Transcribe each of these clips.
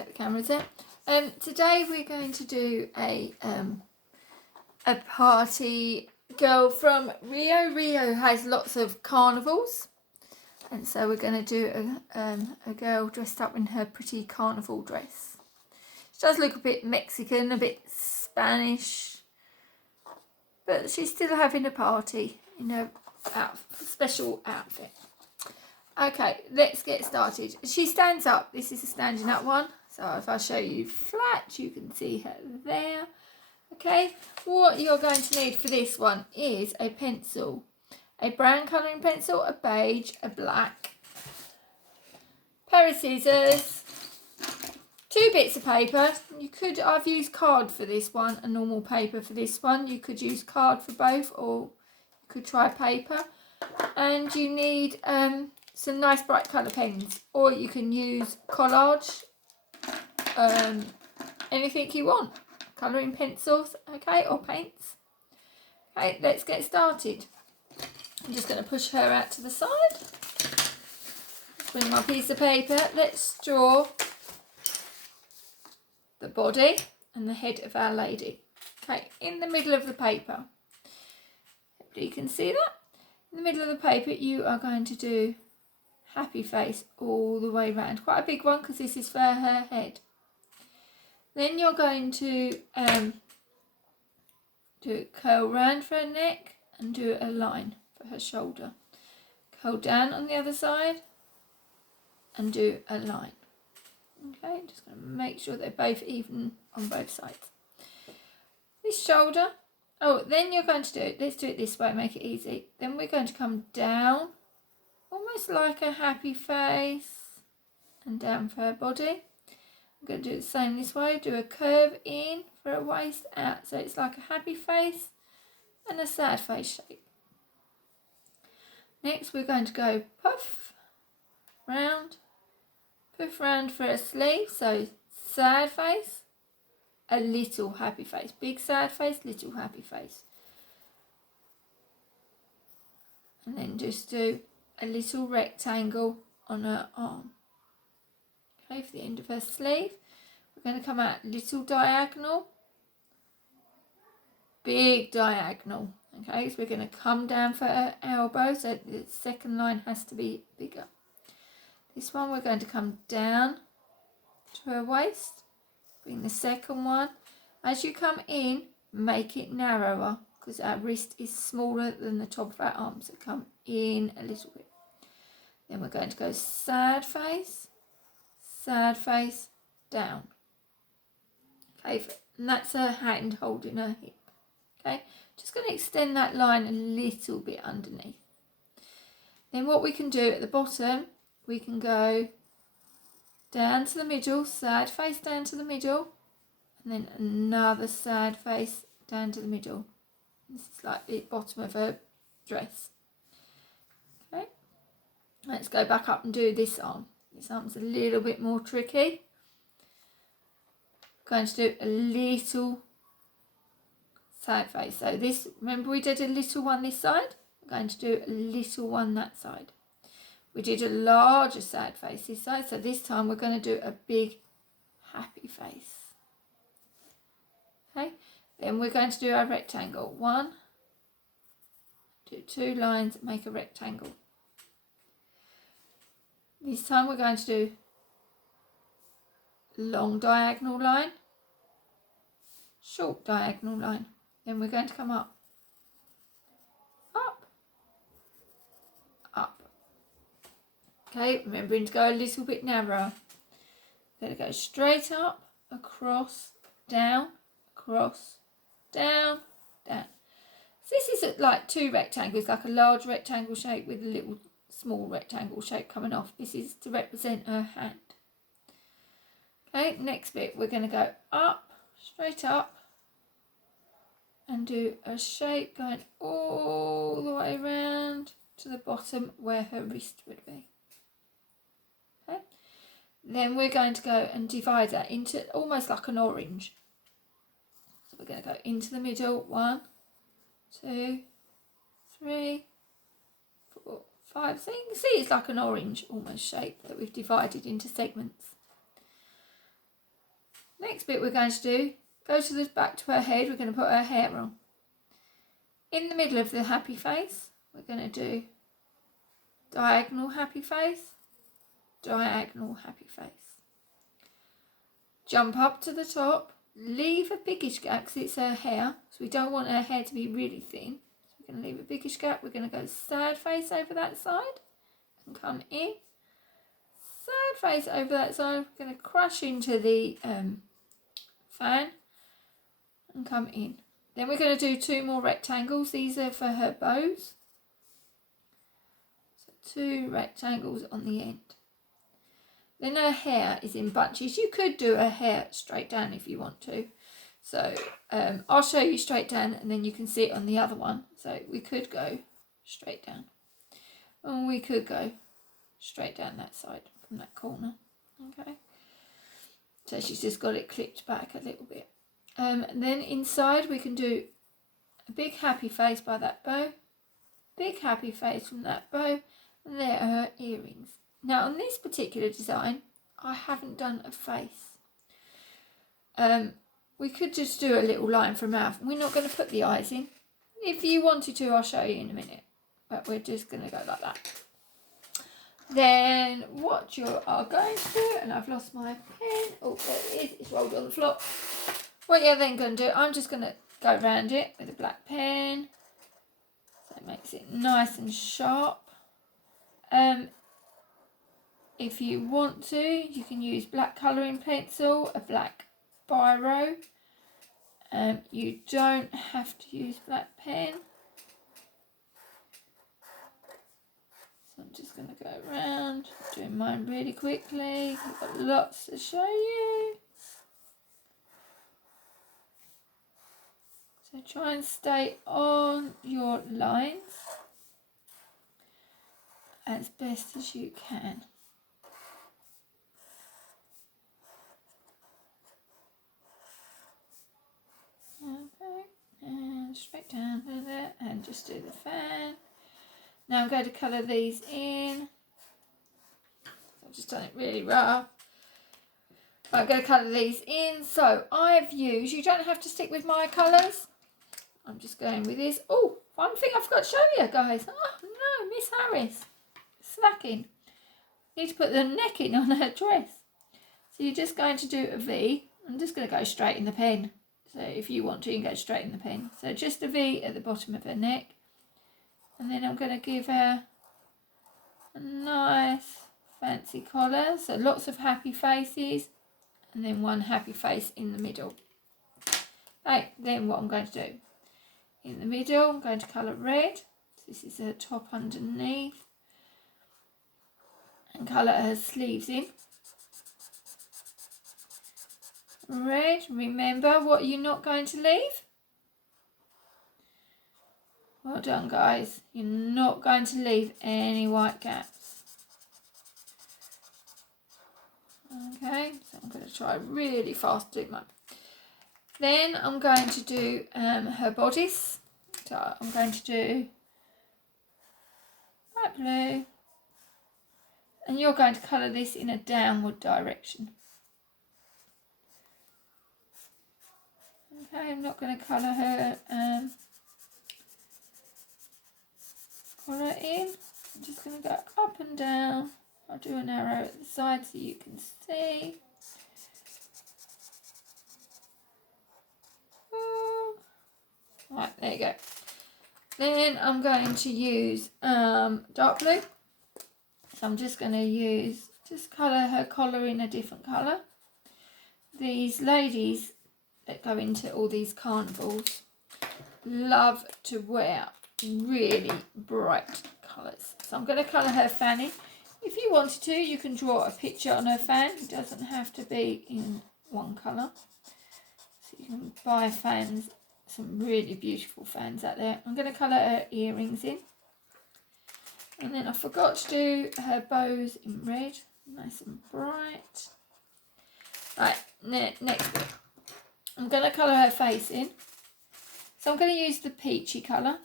check the cameras out. Today we're going to do a party. Girl from Rio. Rio has lots of carnivals, and so we're going to do a girl dressed up in her pretty carnival dress. She does look a bit Mexican, a bit Spanish, but she's still having a party in her special outfit. Okay, let's get started. She stands up. This is a standing up one. So if I show you flat, you can see her there. Okay, what you're going to need for this one is a pencil. A brown colouring pencil, a beige, a black, pair of scissors, 2 bits of paper. I've used card for this one, a normal paper for this one. You could use card for both, or you could try paper. And you need some nice bright colour pens, or you can use collage, anything you want, colouring pencils, okay, or paints. Okay, let's get started. I'm just going to push her out to the side. Bring my piece of paper. Let's draw the body and the head of Our Lady. Okay, in the middle of the paper. Hopefully you can see that. In the middle of the paper, you are going to do happy face all the way round. Quite a big one because this is for her head. Then you're going to do a curl round for her neck and do a line for her shoulder. Curl down on the other side and do a line. Okay, just going to make sure they're both even on both sides. This shoulder. Oh, then you're going to do it. Let's do it this way, make it easy. Then we're going to come down, almost like a happy face, and down for her body. I'm going to do the same this way. Do a curve in for a waist out. So it's like a happy face and a sad face shape. Next we're going to go puff, round, puff round for a sleeve. So sad face, a little happy face. Big sad face, little happy face. And then just do a little rectangle on her arm. Okay, for the end of her sleeve. We're going to come out little diagonal, big diagonal. Okay, so we're going to come down for her elbow, so the second line has to be bigger. This one we're going to come down to her waist, bring the second one. As you come in, make it narrower because our wrist is smaller than the top of our arm, so come in a little bit. Then we're going to go sad face, down. Okay, and that's her hand holding her hip. Okay, just going to extend that line a little bit underneath. Then what we can do at the bottom, we can go down to the middle, sad face down to the middle, and then another sad face down to the middle. This is like the bottom of her dress. Okay, let's go back up and do this arm. This arm's a little bit more tricky. Going to do a little sad face. So this, remember we did a little one this side? We're going to do a little one that side. We did a larger sad face this side, so this time we're going to do a big happy face. Okay, then we're going to do our rectangle. 1, do 2 lines, make a rectangle. This time we're going to do long diagonal line, short diagonal line. Then we're going to come up, up, up. Okay, remembering to go a little bit narrower. Going to go straight up, across, down, down. So this is like 2 rectangles, like a large rectangle shape with a little small rectangle shape coming off. This is to represent her hand. Okay, next bit we're going to go up, straight up, and do a shape going all the way around to the bottom where her wrist would be. Okay, then we're going to go and divide that into almost like an orange. So we're going to go into the middle, 1, 2, 3, 4, 5. So you can see it's like an orange almost shape that we've divided into segments. Next bit we're going to do, go to the back to her head, we're going to put her hair on. In the middle of the happy face, we're going to do diagonal happy face, diagonal happy face. Jump up to the top, leave a biggish gap because it's her hair, so we don't want her hair to be really thin. So we're going to leave a biggish gap, we're going to go sad face over that side and come in. Sad face over that side, we're going to crush into the fan and come in. Then we're going to do 2 more rectangles. These are for her bows. So 2 rectangles on the end. Then her hair is in bunches. You could do her hair straight down if you want to. So I'll show you straight down and then you can see it on the other one. So we could go straight down. And we could go straight down that side from that corner. Okay. So she's just got it clipped back a little bit. And then inside we can do a big happy face by that bow, big happy face from that bow, and there are her earrings. Now on this particular design, I haven't done a face. We could just do a little line from mouth. We're not going to put the eyes in. If you wanted to, I'll show you in a minute, but we're just going to go like that. Then what you are going to do, and I've lost my pen, oh there it is, it's rolled on the floor. What you're then going to do, I'm just going to go around it with a black pen, so it makes it nice and sharp. If you want to, you can use black colouring pencil, a black biro. You don't have to use black pen. So I'm just going to go around, doing mine really quickly. I've got lots to show you. So try and stay on your lines as best as you can. Okay, and straight down there, and just do the fan. Now I'm going to colour these in. I've just done it really rough. I'm going to colour these in. So I've used, you don't have to stick with my colours. I'm just going with this. Oh, one thing I forgot to show you guys. Oh no, Miss Harris. Slacking. Need to put the necking on her dress. So you're just going to do a V. I'm just going to go straight in the pen. So if you want to, you can go straight in the pen. So just a V at the bottom of her neck. And then I'm going to give her a nice fancy collar. So lots of happy faces. And then one happy face in the middle. Right, then what I'm going to do. In the middle, I'm going to colour red. This is her top underneath. And colour her sleeves in. Red, remember what you're not going to leave. Well done guys, you're not going to leave any white gaps. Okay, so I'm going to try really fast to do mine. Then I'm going to do her bodice. So I'm going to do light blue. And you're going to colour this in a downward direction. Okay, I'm not going to colour her collar in. I'm just going to go up and down. I'll do an arrow at the side so you can see. Right, there you go. Then I'm going to use dark blue. So I'm just going to just colour her collar in a different colour. These ladies that go into all these carnivals love to wear really bright colours. So I'm going to colour her fanny. If you wanted to, you can draw a picture on her fan. It doesn't have to be in one colour. So you can buy fans, some really beautiful fans out there. I'm going to colour her earrings in. And then I forgot to do her bows in red, nice and bright. Right, next bit. I'm going to colour her face in. So I'm going to use the peachy colour.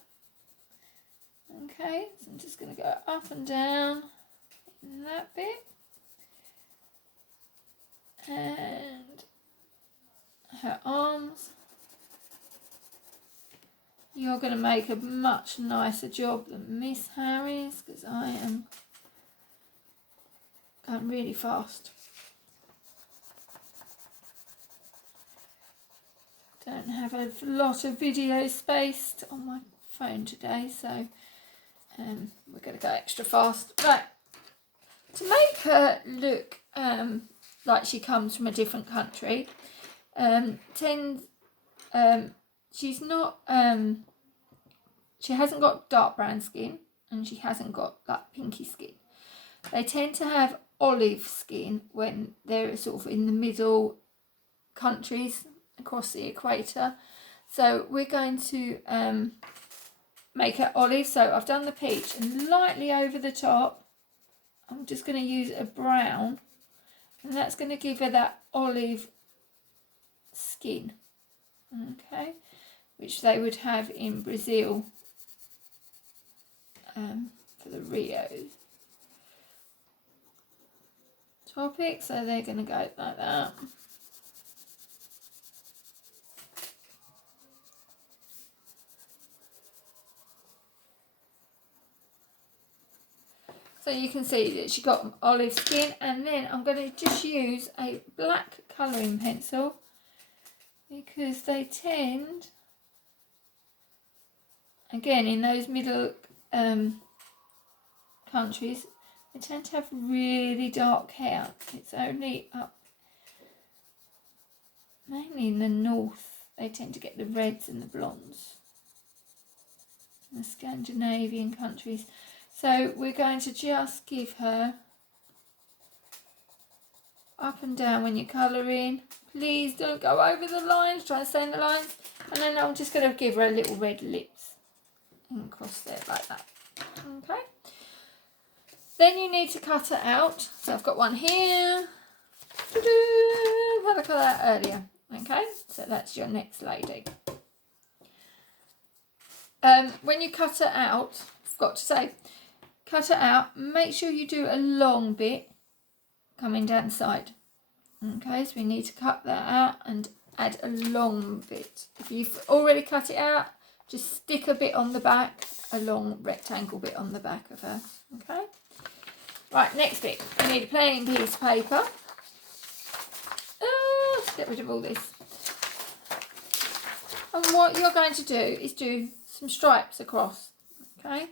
Okay, so I'm just going to go up and down in that bit. And her arms. You're going to make a much nicer job than Miss Harry's, because I am going really fast. Don't have a lot of video space on my phone today, so we're going to go extra fast. Right, to make her look like she comes from a different country, she's not, she hasn't got dark brown skin, and she hasn't got like pinky skin. They tend to have olive skin when they're sort of in the middle countries across the equator. So we're going to make her olive. So I've done the peach, and lightly over the top I'm just going to use a brown, and that's going to give her that olive skin, okay, which they would have in Brazil for the Rio topic. So they're going to go like that. So you can see that she got olive skin, and then I'm going to just use a black colouring pencil, because they tend, again, in those middle countries, they tend to have really dark hair. It's only up, mainly in the north, they tend to get the reds and the blondes, in the Scandinavian countries. So we're going to just give her up and down when you colour in. Please don't go over the lines, try to stay in the lines. And then I'm just going to give her a little red lips and cross there like that. Okay. Then you need to cut it out. So I've got one here. Had I cut that earlier. Okay, so that's your next lady. When you cut it out, I forgot to say, cut it out, make sure you do a long bit coming down the side. Okay, so we need to cut that out and add a long bit. If you've already cut it out, just stick a bit on the back, a long rectangle bit on the back of her. Okay, right, next bit, you need a plain piece of paper. Let's get rid of all this. And what you're going to do is do some stripes across. Okay,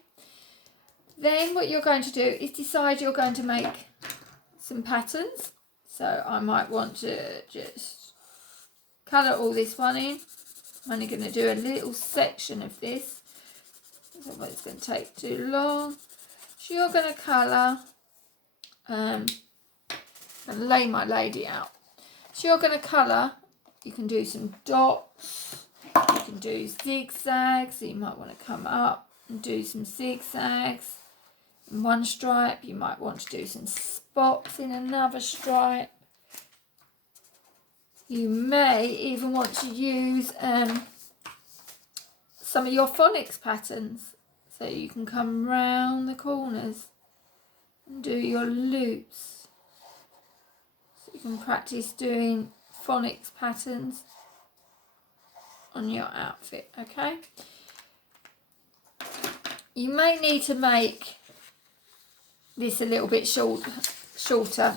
then what you're going to do is decide you're going to make some patterns. So I might want to just colour all this one in. I'm only going to do a little section of this. Otherwise it's going to take too long. So you're going to colour, and lay my lady out. So you're going to colour, you can do some dots, you can do zigzags, so you might want to come up and do some zigzags in one stripe. You might want to do some spots in another stripe. You may even want to use some of your phonics patterns, so you can come round the corners and do your loops. So you can practice doing phonics patterns on your outfit, okay? You may need to make this a little bit shorter,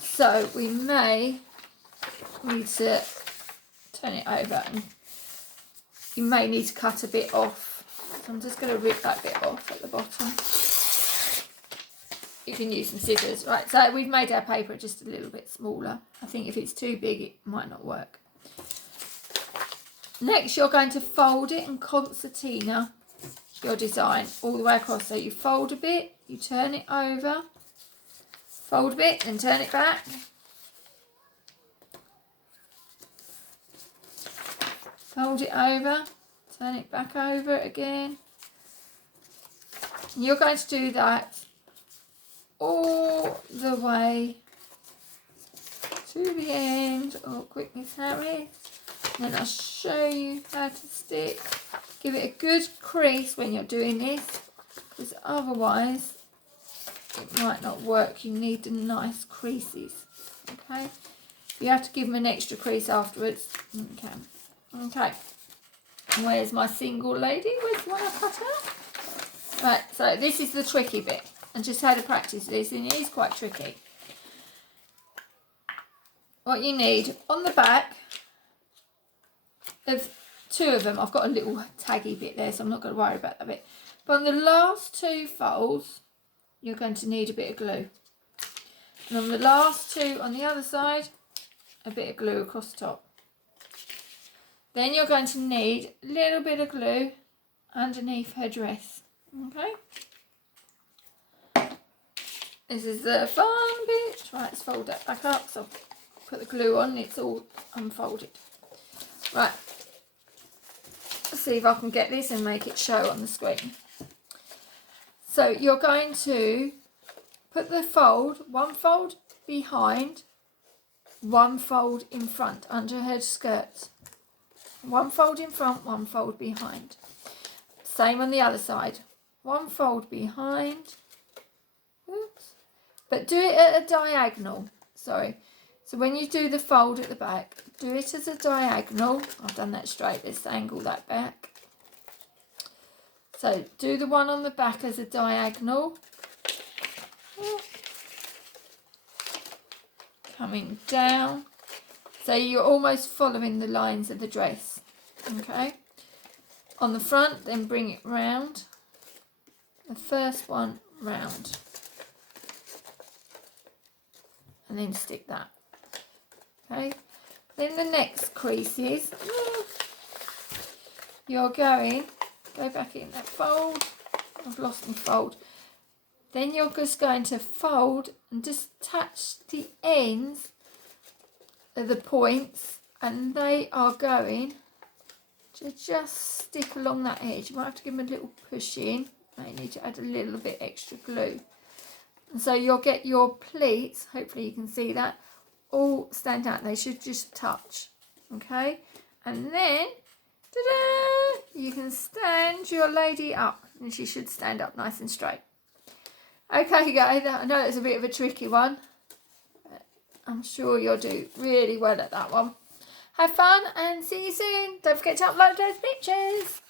so we may need to turn it over, and you may need to cut a bit off. So I'm just going to rip that bit off at the bottom. You can use some scissors. Right, so we've made our paper just a little bit smaller. I think if it's too big it might not work. Next you're going to fold it and concertina your design all the way across. So you fold a bit, you turn it over, fold a bit and turn it back. Fold it over, turn it back over again. You're going to do that all the way to the end. Oh, quick, Miss Harry. And then I'll show you how to stick. Give it a good crease when you're doing this, because otherwise it might not work. You need the nice creases. Okay, You have to give them an extra crease afterwards. Okay. And where's my single lady? Where's the one I cut out? Right, so this is the tricky bit. And just how to practice this, and it is quite tricky. What you need on the back of 2 of them, I've got a little taggy bit there, so I'm not going to worry about that bit. But on the last 2 folds, you're going to need a bit of glue. And on the last 2 on the other side, a bit of glue across the top. Then you're going to need a little bit of glue underneath her dress. Okay? This is the fun bit. Right, let's fold that back up. So I'll put the glue on, it's all unfolded. Right. Let's see if I can get this and make it show on the screen. So you're going to put the fold, 1 fold behind, 1 fold in front under her skirts. 1 fold in front, 1 fold behind. Same on the other side. 1 fold behind. Oops. But do it at a diagonal. Sorry. So when you do the fold at the back, do it as a diagonal. I've done that straight. Let's angle that back. So do the one on the back as a diagonal. Coming down. So you're almost following the lines of the dress. Okay. On the front, then bring it round. The first one round. And then stick that. Okay. Then the next crease is you're going, go back in that fold. I've lost my fold. Then you're just going to fold and just touch the ends of the points, and they are going to just stick along that edge. You might have to give them a little push in. I need to add a little bit extra glue. And so you'll get your pleats, hopefully you can see that, all stand out. They should just touch. Okay? And then, ta-da! You can stand your lady up, and she should stand up nice and straight. Okay guys, I know it's a bit of a tricky one. I'm sure you'll do really well at that one. Have fun and see you soon. Don't forget to upload those pictures.